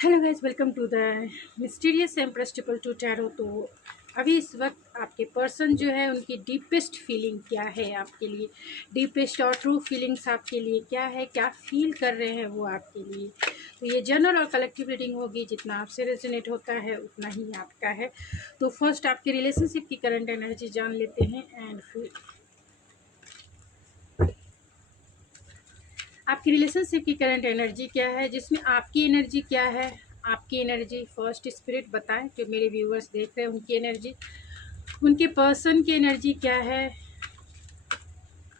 Hello guys, welcome to the mysterious empress triple two tarot. तो अभी इस वक्त आपके पर्सन जो है उनकी डीपेस्ट फीलिंग क्या है आपके लिए, डीपेस्ट और ट्रू फीलिंग्स आपके लिए क्या है, क्या फील कर रहे हैं वो आपके लिए। तो ये जनरल और कलेक्टिव रीडिंग होगी, जितना आपसे रेजोनेट होता है उतना ही आपका है। तो फर्स्ट आपके रिलेशनशिप की करंट एनर्जी जान लेते हैं एंड फिर आपकी रिलेशनशिप की करंट एनर्जी क्या है, जिसमें आपकी एनर्जी क्या है। आपकी एनर्जी फर्स्ट स्पिरिट बताएं, जो मेरे व्यूअर्स देख रहे हैं उनकी एनर्जी, उनके पर्सन की एनर्जी क्या है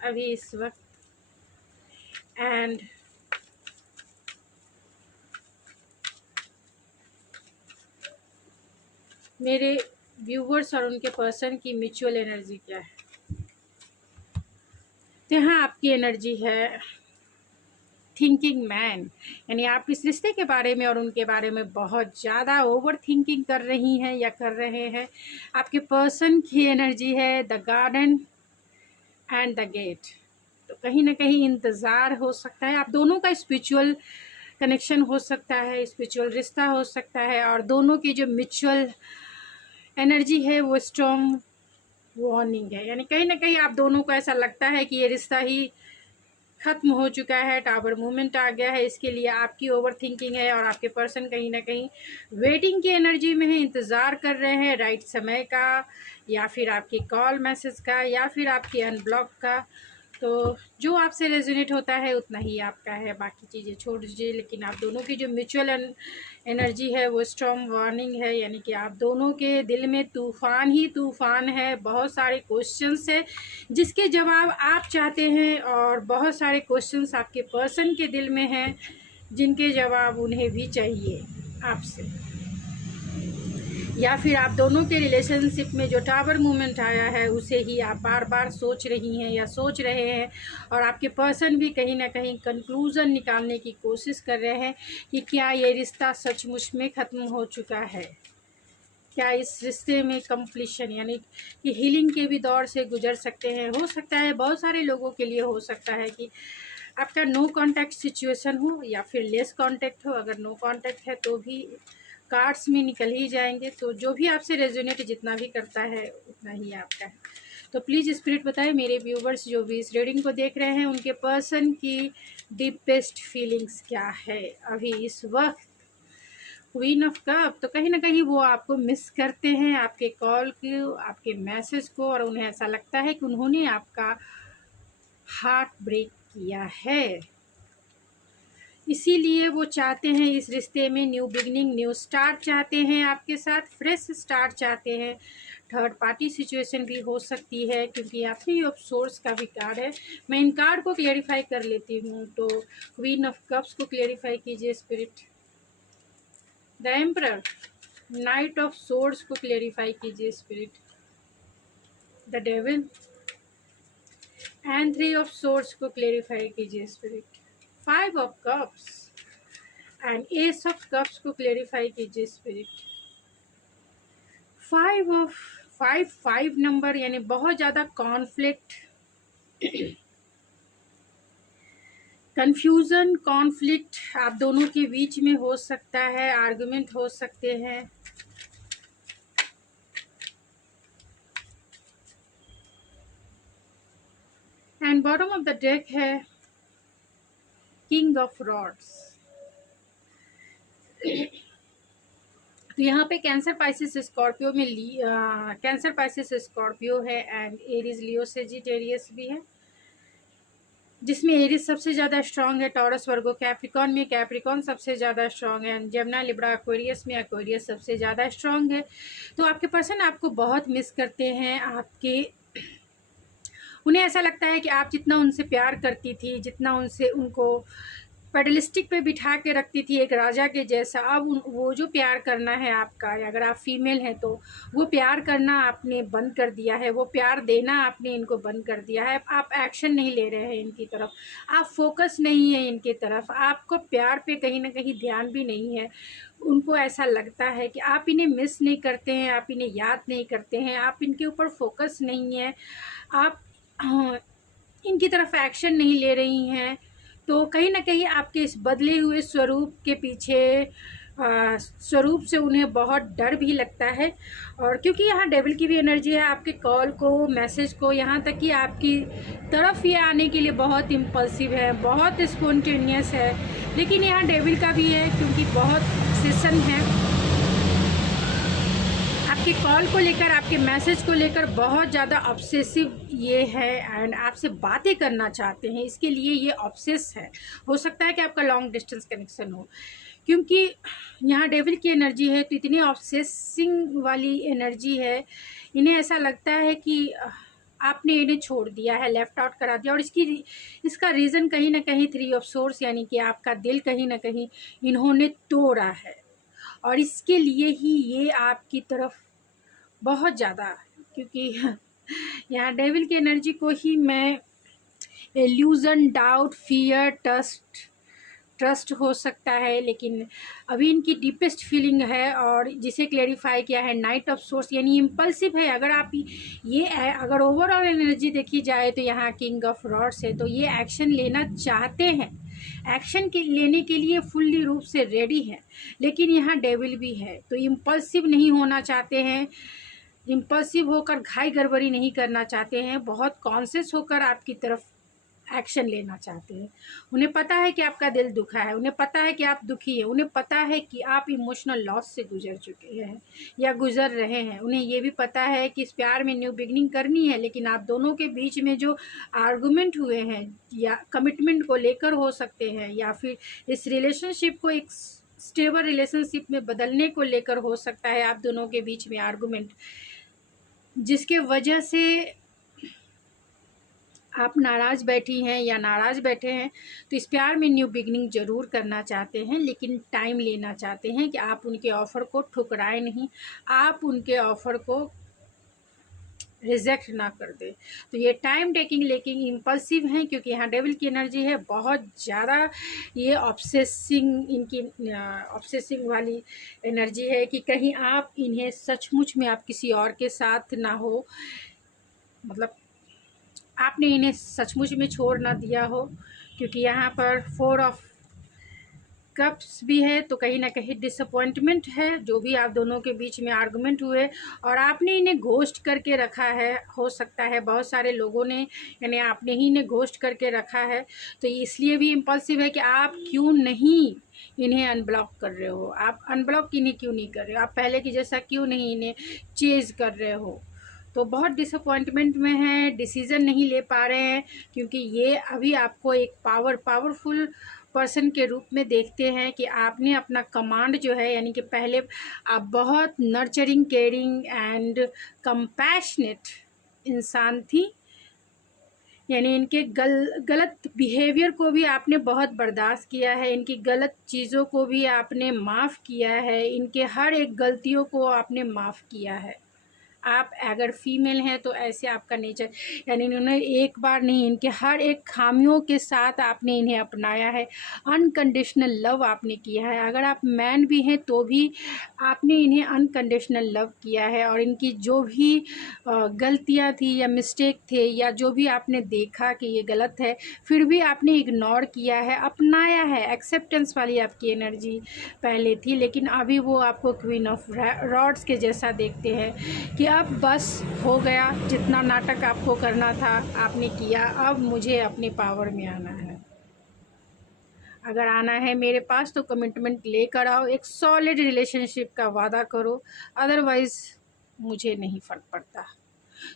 अभी इस वक्त। एंड मेरे व्यूअर्स और उनके पर्सन की म्यूचुअल एनर्जी क्या है। तो यहाँ आपकी एनर्जी है थिंकिंग मैन, यानी आप इस रिश्ते के बारे में और उनके बारे में बहुत ज़्यादा ओवर थिंकिंग कर रही हैं या कर रहे हैं। आपके पर्सन की एनर्जी है the garden and the gate. तो कहीं ना कहीं इंतज़ार हो सकता है, आप दोनों का स्पिरिचुअल कनेक्शन हो सकता है, स्पिरिचुअल रिश्ता हो सकता है, और दोनों की जो म्यूचुअल एनर्जी है वो स्ट्रॉन्ग वार्निंग है। यानी कहीं ना कहीं आप दोनों को ऐसा लगता है कि ये रिश्ता ही खत्म हो चुका है, टावर मूवमेंट आ गया है। इसके लिए आपकी ओवर थिंकिंग है और आपके पर्सन कहीं ना कहीं वेटिंग की एनर्जी में है, इंतज़ार कर रहे हैं राइट समय का, या फिर आपकी कॉल मैसेज का, या फिर आपकी अनब्लॉक का। तो जो आपसे रेजोनेट होता है उतना ही आपका है, बाकी चीज़ें छोड़ दीजिए। लेकिन आप दोनों की जो म्यूचुअल एनर्जी है वो स्ट्रॉन्ग वार्निंग है, यानी कि आप दोनों के दिल में तूफ़ान ही तूफ़ान है। बहुत सारे क्वेश्चंस है जिसके जवाब आप चाहते हैं, और बहुत सारे क्वेश्चंस आपके पर्सन के दिल में हैं जिनके जवाब उन्हें भी चाहिए आपसे। या फिर आप दोनों के रिलेशनशिप में जो टावर मूवमेंट आया है उसे ही आप बार बार सोच रही हैं या सोच रहे हैं, और आपके पर्सन भी कहीं ना कहीं कंक्लूज़न निकालने की कोशिश कर रहे हैं कि क्या ये रिश्ता सचमुच में ख़त्म हो चुका है, क्या इस रिश्ते में कंप्लीशन यानी कि हीलिंग के भी दौर से गुजर सकते हैं। हो सकता है बहुत सारे लोगों के लिए हो सकता है कि आपका नो कांटेक्ट सिचुएशन हो या फिर लेस कांटेक्ट हो। अगर नो कांटेक्ट है तो भी कार्ड्स में निकल ही जाएंगे। तो जो भी आपसे रेजोनेट जितना भी करता है उतना ही आपका है। तो प्लीज़ स्पिरिट बताएं मेरे व्यूवर्स जो भी इस रीडिंग को देख रहे हैं उनके पर्सन की डीपेस्ट फीलिंग्स क्या है अभी इस वक्त। क्वीन ऑफ कप, तो कहीं ना कहीं वो आपको मिस करते हैं, आपके कॉल को, आपके मैसेज को, और उन्हें ऐसा लगता है कि उन्होंने आपका हार्ट ब्रेक किया है। इसीलिए वो चाहते हैं इस रिश्ते में न्यू बिगनिंग, न्यू स्टार्ट चाहते हैं, आपके साथ फ्रेश स्टार्ट चाहते हैं। थर्ड पार्टी सिचुएशन भी हो सकती है, क्योंकि यहाँ थ्री ऑफ सोर्स का भी कार्ड है। मैं इन कार्ड को क्लियरिफाई कर लेती हूँ। तो क्वीन ऑफ कप्स को क्लियरिफाई कीजिए spirit. The emperor, night of swords को क्लियरिफाई कीजिए spirit. The devil and three of swords को क्लियरिफाई कीजिए spirit. Five of cups and S of cups को क्लेरिफाई कीजिए स्पिरिट। फाइव नंबर यानी बहुत ज़्यादा कॉन्फ्लिक्ट, कंफ्यूजन, कॉन्फ्लिक्ट आप दोनों के बीच में हो सकता है, आर्गुमेंट हो सकते हैं। And bottom of the deck है किंग ऑफ रॉड्स। तो यहाँ पे कैंसर पाइसिस स्कॉर्पियो में कैंसर पाइसिस स्कॉर्पियो है, एंड एरीज लियो सेजिटेरियस भी है, जिसमें एरीज सबसे ज़्यादा स्ट्रांग है। टॉरस वर्गो कैप्रिकॉन में कैप्रिकॉन सबसे ज़्यादा स्ट्रांग है, एंड जमुना लिब्रा एक्वेरियस में एक्वेरियस सबसे ज़्यादा स्ट्रांग है। तो आपके पर्सन आपको बहुत मिस करते हैं। उन्हें ऐसा लगता है कि आप जितना उनसे प्यार करती थी, जितना उनको पेडलिस्टिक पे बिठा के रखती थी एक राजा के जैसा, अब वो जो प्यार करना है आपका, अगर आप फीमेल हैं तो वो प्यार करना आपने बंद कर दिया है, वो प्यार देना आपने इनको बंद कर दिया है। आप एक्शन नहीं ले रहे हैं इनकी तरफ, आप फोकस नहीं है इनकी तरफ, आपको प्यार पे कहीं ना कहीं ध्यान भी नहीं है। उनको ऐसा लगता है कि आप इन्हें मिस नहीं करते हैं, आप इन्हें याद नहीं करते हैं, आप इनके ऊपर फोकस नहीं है, आप इनकी तरफ एक्शन नहीं ले रही हैं। तो कहीं ना कहीं आपके इस बदले हुए स्वरूप के पीछे स्वरूप से उन्हें बहुत डर भी लगता है। और क्योंकि यहाँ डेविल की भी एनर्जी है, आपके कॉल को, मैसेज को, यहाँ तक कि आपकी तरफ ये आने के लिए बहुत इम्पल्सिव है, बहुत स्पॉन्टेनियस है। लेकिन यहाँ डेविल का भी है, क्योंकि बहुत ऑब्सेशन है आपके कॉल को लेकर, आपके मैसेज को लेकर बहुत ज़्यादा ऑब्सेसिव ये है। एंड आपसे बातें करना चाहते हैं, इसके लिए ये ऑब्सेस है। हो सकता है कि आपका लॉन्ग डिस्टेंस कनेक्शन हो, क्योंकि यहाँ डेविल की एनर्जी है, तो इतनी ऑब्सेसिंग वाली एनर्जी है। इन्हें ऐसा लगता है कि आपने इन्हें छोड़ दिया है, लेफ्ट आउट करा दिया। और इसका रीज़न कहीं ना कहीं 3 ऑफ सोर्स, यानी कि आपका दिल कहीं ना कहीं इन्होंने तोड़ा है। और इसके लिए ही ये आपकी तरफ बहुत ज़्यादा, क्योंकि यहाँ डेविल की एनर्जी को ही मैं इल्यूज़न, डाउट, फियर, ट्रस्ट हो सकता है, लेकिन अभी इनकी डीपेस्ट फीलिंग है। और जिसे क्लेरिफाई किया है नाइट ऑफ सोर्स, यानी इम्पल्सिव है। अगर आप ये अगर ओवरऑल एनर्जी देखी जाए तो यहाँ किंग ऑफ रॉड्स है, तो ये एक्शन लेना चाहते हैं, एक्शन के लेने के लिए फुल्ली रूप से रेडी है। लेकिन यहाँ डेविल भी है, तो इम्पल्सिव नहीं होना चाहते हैं, इम्पल्सिव होकर घाई गड़बड़ी नहीं करना चाहते हैं, बहुत कॉन्शियस होकर आपकी तरफ एक्शन लेना चाहते हैं। उन्हें पता है कि आपका दिल दुखा है, उन्हें पता है कि आप दुखी हैं, उन्हें पता है कि आप इमोशनल लॉस से गुजर चुके हैं या गुजर रहे हैं। उन्हें ये भी पता है कि इस प्यार में न्यू बिगनिंग करनी है, लेकिन आप दोनों के बीच में जो आर्गूमेंट हुए हैं, या कमिटमेंट को लेकर हो सकते हैं, या फिर इस रिलेशनशिप को एक स्टेबल रिलेशनशिप में बदलने को लेकर हो सकता है आप दोनों के बीच में आर्गूमेंट, जिसके वजह से आप नाराज़ बैठी हैं या नाराज़ बैठे हैं। तो इस प्यार में न्यू बिगनिंग ज़रूर करना चाहते हैं, लेकिन टाइम लेना चाहते हैं कि आप उनके ऑफ़र को ठुकराएं नहीं, आप उनके ऑफ़र को रिजेक्ट ना कर दे। तो ये टाइम टेकिंग लेकिन इम्पल्सिव हैं, क्योंकि यहाँ डेविल की एनर्जी है बहुत ज़्यादा। ये ऑब्सेसिंग, इनकी ऑब्सेसिंग वाली एनर्जी है कि कहीं आप इन्हें सचमुच में आप किसी और के साथ ना हो, मतलब आपने इन्हें सचमुच में छोड़ ना दिया हो। क्योंकि यहाँ पर 4 ऑफ कप्स भी है, तो कहीं ना कहीं डिसअपॉइंटमेंट है, जो भी आप दोनों के बीच में आर्गुमेंट हुए और आपने इन्हें घोस्ट करके रखा है। हो सकता है बहुत सारे लोगों ने, यानी आपने ही इन्हें घोस्ट करके रखा है, तो इसलिए भी इम्पल्सिव है कि आप क्यों नहीं इन्हें अनब्लॉक कर रहे हो, आप अनब्लॉक इन्हें क्यों नहीं कर रहे हो, आप पहले की जैसा क्यों नहीं इन्हें चेज कर रहे हो। तो बहुत डिसअपॉइंटमेंट में हैं, डिसीज़न नहीं ले पा रहे हैं, क्योंकि ये अभी आपको एक पावरफुल पर्सन के रूप में देखते हैं कि आपने अपना कमांड जो है, यानी कि पहले आप बहुत नर्चरिंग, केयरिंग एंड कंपैशनेट इंसान थी, यानी इनके गलत बिहेवियर को भी आपने बहुत बर्दाश्त किया है, इनकी गलत चीज़ों को भी आपने माफ़ किया है, इनके हर एक गलतियों को आपने माफ़ किया है। आप अगर फीमेल हैं तो ऐसे आपका नेचर, यानी इन्होंने एक बार नहीं, इनके हर एक खामियों के साथ आपने इन्हें अपनाया है, अनकंडीशनल लव आपने किया है। अगर आप मैन भी हैं तो भी आपने इन्हें अनकंडीशनल लव किया है, और इनकी जो भी गलतियां थी या मिस्टेक थे या जो भी आपने देखा कि ये गलत है, फिर भी आपने इग्नोर किया है, अपनाया है। एक्सेप्टेंस वाली आपकी एनर्जी पहले थी, लेकिन अभी वो आपको क्वीन ऑफ रॉड्स के जैसा देखते हैं कि अब बस हो गया, जितना नाटक आपको करना था आपने किया, अब मुझे अपने पावर में आना है। अगर आना है मेरे पास तो कमिटमेंट लेकर आओ, एक सॉलिड रिलेशनशिप का वादा करो, अदरवाइज़ मुझे नहीं फ़र्क पड़ता।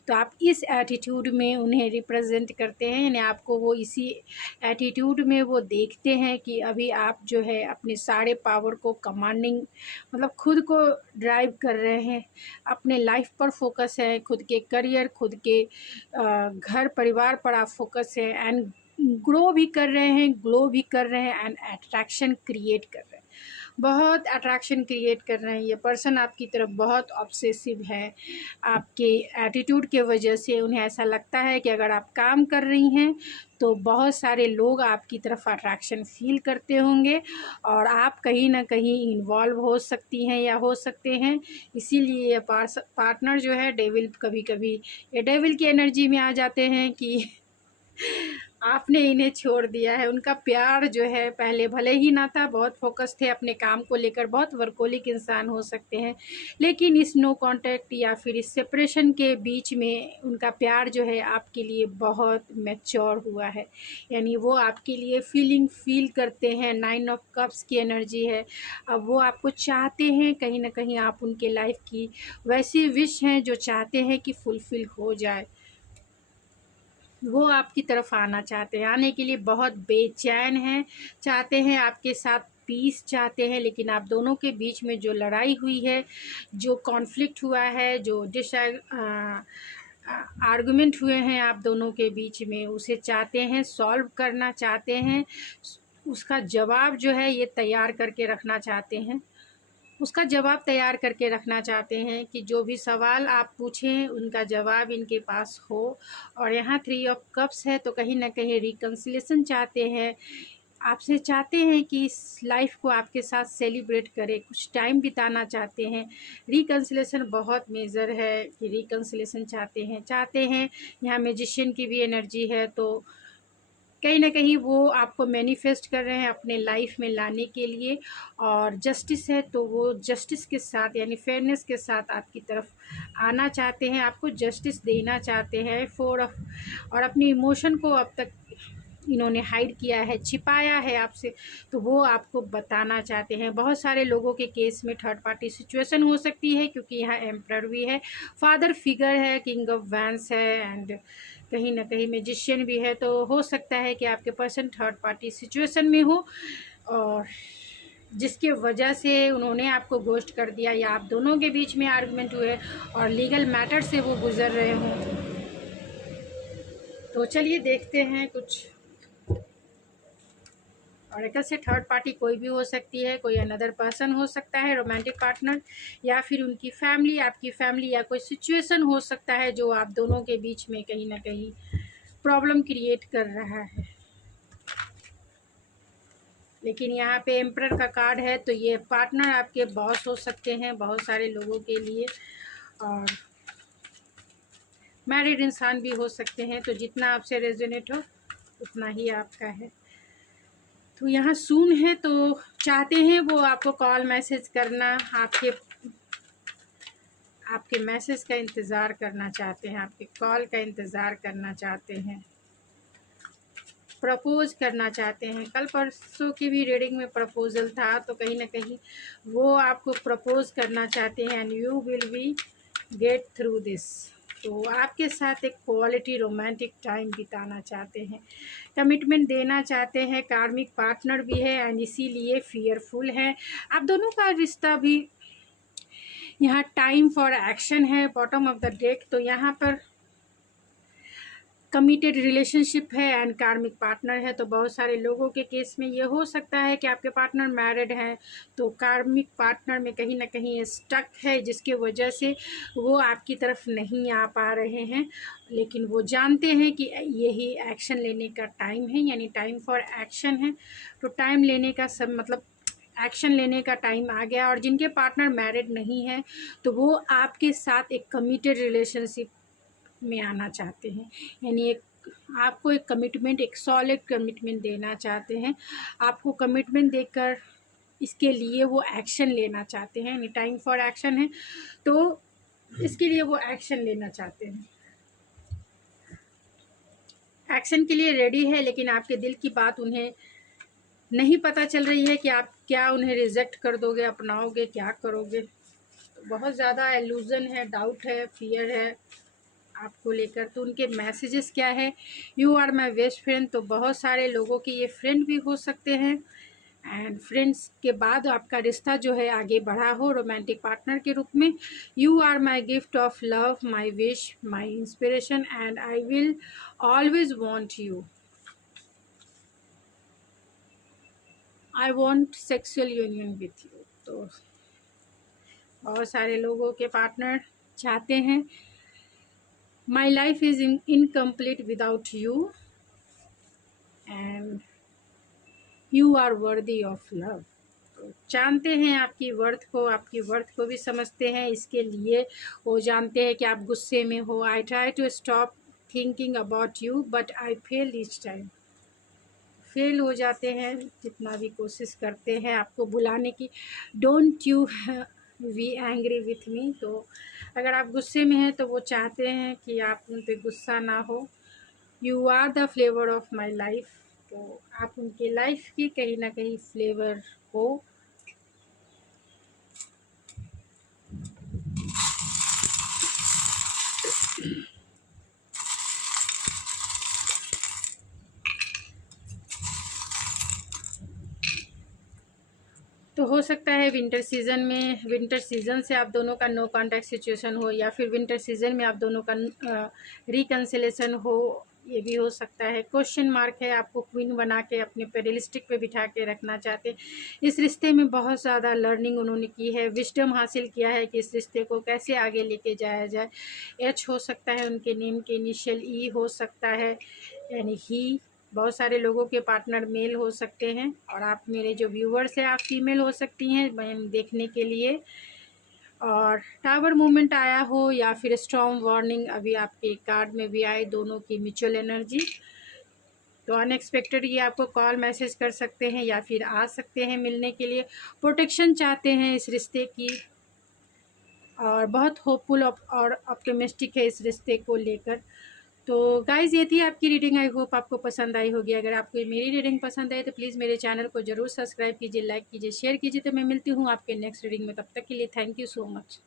तो आप इस एटीट्यूड में उन्हें रिप्रेजेंट करते हैं, यानी आपको वो इसी एटीट्यूड में वो देखते हैं कि अभी आप जो है अपने सारे पावर को कमांडिंग, मतलब खुद को ड्राइव कर रहे हैं, अपने लाइफ पर फोकस है, खुद के करियर, खुद के घर परिवार पर आप फोकस है, एंड ग्रो भी कर रहे हैं, ग्लो भी कर रहे हैं, एंड अट्रैक्शन क्रिएट कर रहे हैं, बहुत अट्रैक्शन क्रिएट कर रहे हैं। ये पर्सन आपकी तरफ बहुत ऑब्सेसिव है, आपके एटीट्यूड के वजह से उन्हें ऐसा लगता है कि अगर आप काम कर रही हैं तो बहुत सारे लोग आपकी तरफ अट्रैक्शन फील करते होंगे, और आप कहीं ना कहीं इन्वॉल्व हो सकती हैं या हो सकते हैं। इसीलिए ये पार्टनर जो है डेविल, कभी कभी ये डेविल की एनर्जी में आ जाते हैं कि आपने इन्हें छोड़ दिया है। उनका प्यार जो है पहले भले ही ना था, बहुत फोकस थे अपने काम को लेकर, बहुत वर्कोलिक इंसान हो सकते हैं, लेकिन इस नो कांटेक्ट या फिर इस सेपरेशन के बीच में उनका प्यार जो है आपके लिए बहुत मैच्योर हुआ है। यानी वो आपके लिए फील करते हैं। 9 ऑफ कप्स की एनर्जी है। अब वो आपको चाहते हैं, कहीं ना कहीं आप उनके लाइफ की वैसी विश हैं जो चाहते हैं कि फुलफ़िल हो जाए। वो आपकी तरफ आना चाहते हैं, आने के लिए बहुत बेचैन हैं, चाहते हैं आपके साथ पीस चाहते हैं, लेकिन आप दोनों के बीच में जो लड़ाई हुई है, जो कॉन्फ्लिक्ट हुआ है, जो आर्गुमेंट हुए हैं आप दोनों के बीच में, उसे चाहते हैं सॉल्व करना चाहते हैं। उसका जवाब जो है ये तैयार करके रखना चाहते हैं। उसका जवाब तैयार करके रखना चाहते हैं कि जो भी सवाल आप पूछें उनका जवाब इनके पास हो। और यहाँ 3 ऑफ कप्स है, तो कहीं ना कहीं रिकन्सिलेशन चाहते हैं, आपसे चाहते हैं कि इस लाइफ को आपके साथ सेलिब्रेट करें, कुछ टाइम बिताना चाहते हैं। रिकन्सिलेशन बहुत मेजर है कि रिकन्सिलेशन चाहते हैं। यहाँ मैजिशियन की भी एनर्जी है, तो कहीं ना कहीं वो आपको मैनिफेस्ट कर रहे हैं अपने लाइफ में लाने के लिए। और जस्टिस है, तो वो जस्टिस के साथ यानी फेयरनेस के साथ आपकी तरफ आना चाहते हैं, आपको जस्टिस देना चाहते हैं। और अपनी इमोशन को अब तक इन्होंने हाइड किया है, छिपाया है आपसे, तो वो आपको बताना चाहते हैं। बहुत सारे लोगों के केस में थर्ड पार्टी सिचुएशन हो सकती है, क्योंकि यहाँ एम्परर भी है, फादर फिगर है, किंग ऑफ वैंस है, एंड कहीं ना कहीं मैजिशियन भी है। तो हो सकता है कि आपके पर्सन थर्ड पार्टी सिचुएशन में हो, और जिसके वजह से उन्होंने आपको घोस्ट कर दिया, या आप दोनों के बीच में आर्गुमेंट हुए और लीगल मैटर से वो गुजर रहे हों। तो चलिए देखते हैं कुछ। ऑरेकल से थर्ड पार्टी कोई भी हो सकती है, कोई अनदर पर्सन हो सकता है, रोमांटिक पार्टनर, या फिर उनकी फैमिली, आपकी फैमिली, या कोई सिचुएशन हो सकता है जो आप दोनों के बीच में कहीं ना कहीं प्रॉब्लम क्रिएट कर रहा है। लेकिन यहाँ पे एम्परर का कार्ड है, तो ये पार्टनर आपके बॉस हो सकते हैं बहुत सारे लोगों के लिए, और मैरिड इंसान भी हो सकते हैं। तो जितना आपसे रेजोनेट हो उतना ही आपका है। तो यहाँ सून है, तो चाहते हैं वो आपको कॉल मैसेज करना, आपके मैसेज का इंतज़ार करना चाहते हैं, आपके कॉल का इंतज़ार करना चाहते हैं, प्रपोज करना चाहते हैं। कल परसों की भी रीडिंग में प्रपोजल था, तो कहीं ना कहीं वो आपको प्रपोज करना चाहते हैं, and you will be get through this. तो आपके साथ एक क्वालिटी रोमांटिक टाइम बिताना चाहते हैं, कमिटमेंट देना चाहते हैं, कार्मिक पार्टनर भी है, एंड इसीलिए फियरफुल है। आप दोनों का रिश्ता भी यहाँ टाइम फॉर एक्शन है, बॉटम ऑफ द डेक। तो यहाँ पर कमिटेड रिलेशनशिप है एंड कार्मिक पार्टनर है। तो बहुत सारे लोगों के केस में ये हो सकता है कि आपके पार्टनर मैरिड हैं, तो कार्मिक पार्टनर में कहीं ना कहीं स्टक है, जिसके वजह से वो आपकी तरफ नहीं आ पा रहे हैं। लेकिन वो जानते हैं कि यही एक्शन लेने का टाइम है, यानी टाइम फॉर एक्शन है। तो टाइम लेने का सब मतलब एक्शन लेने का टाइम आ गया। और जिनके पार्टनर मैरिड नहीं है, तो वो आपके साथ एक कमिटेड रिलेशनशिप में आना चाहते हैं, यानी आपको एक कमिटमेंट, एक सॉलिड कमिटमेंट देना चाहते हैं। आपको कमिटमेंट देकर इसके लिए वो एक्शन लेना चाहते हैं, यानी टाइम फॉर एक्शन है, तो इसके लिए वो एक्शन लेना चाहते हैं, एक्शन के लिए रेडी है। लेकिन आपके दिल की बात उन्हें नहीं पता चल रही है कि आप क्या उन्हें रिजेक्ट कर दोगे, अपनाओगे, क्या करोगे। तो बहुत ज़्यादा एल्यूजन है, डाउट है, फियर है आपको लेकर। तो उनके मैसेजेस क्या है, you are my best friend. तो बहुत सारे लोगों के ये फ्रेंड भी हो सकते हैं, एंड फ्रेंड्स के बाद आपका रिश्ता जो है आगे बढ़ा हो रोमांटिक पार्टनर के रूप में। You are my gift of love, my wish, my inspiration, and I will always want you. I want sexual union with you. तो बहुत सारे लोगों के पार्टनर चाहते हैं, my life is incomplete without you, and you are worthy of love. तो जानते हैं आपकी वर्थ को भी समझते हैं। इसके लिए वो जानते हैं कि आप गुस्से में हो। I try to stop thinking about you but I fail each time. Fail हो जाते हैं जितना भी कोशिश करते हैं आपको बुलाने की। Don't you we angry with me. तो अगर आप गुस्से में हैं तो वो चाहते हैं कि आप उन पर गुस्सा ना हो। You are the flavour of my life. तो आप उनकी लाइफ की कहीं ना कहीं फ्लेवर हो। तो हो सकता है विंटर सीज़न से आप दोनों का नो कॉन्टैक्ट सिचुएशन हो, या फिर विंटर सीज़न में आप दोनों का रिकन्सिलेशन हो, ये भी हो सकता है। क्वेश्चन मार्क है, आपको क्वीन बना के अपने पेडलिस्टिक पे बिठा के रखना चाहते हैं। इस रिश्ते में बहुत ज़्यादा लर्निंग उन्होंने की है, विजडम हासिल किया है कि इस रिश्ते को कैसे आगे लेके जाया जाए। एच हो सकता है उनके नेम के इनिशियल, ई हो सकता है यानी ही। बहुत सारे लोगों के पार्टनर मेल हो सकते हैं, और आप मेरे जो व्यूवर्स हैं आप फीमेल हो सकती हैं मैं देखने के लिए। और टावर मूवमेंट आया हो या फिर स्ट्रॉन्ग वार्निंग अभी आपके कार्ड में भी आए, दोनों की म्यूचुअल एनर्जी। तो अनएक्सपेक्टेड ये आपको कॉल मैसेज कर सकते हैं या फिर आ सकते हैं मिलने के लिए। प्रोटेक्शन चाहते हैं इस रिश्ते की, और बहुत होपफुल और ऑप्टिमिस्टिक है इस रिश्ते को लेकर। तो गाइज़ ये थी आपकी रीडिंग। आई होप आपको पसंद आई होगी। अगर आपको मेरी रीडिंग पसंद आई तो प्लीज़ मेरे चैनल को ज़रूर सब्सक्राइब कीजिए, लाइक कीजिए, शेयर कीजिए। तो मैं मिलती हूँ आपके नेक्स्ट रीडिंग में। तब तक के लिए थैंक यू सो मच।